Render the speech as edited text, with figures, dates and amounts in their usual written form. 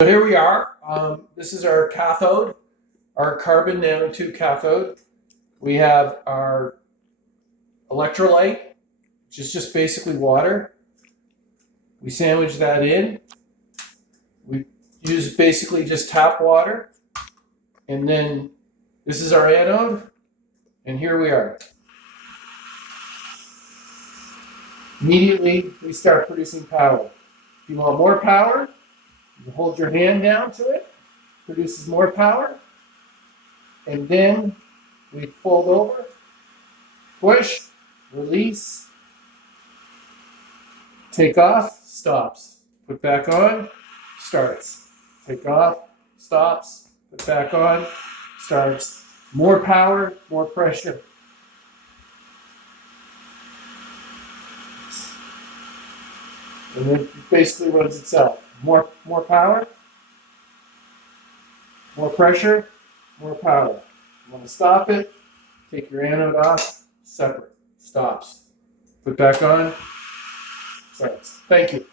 So here we are. This is our cathode, our carbon nanotube cathode. We have our electrolyte, which is just basically water. We sandwich that in. We use basically just tap water. And then this is our anode. And here we are. Immediately, we start producing power. If you want more power, you hold your hand down to it, produces more power, and then we fold over, push, release, take off, stops, put back on, starts, take off, stops, put back on, starts. More power, more pressure. And then it basically runs itself. More power, more pressure, more power. You want to stop it, take your anode off, separate, stops. Put back on, starts. Thank you.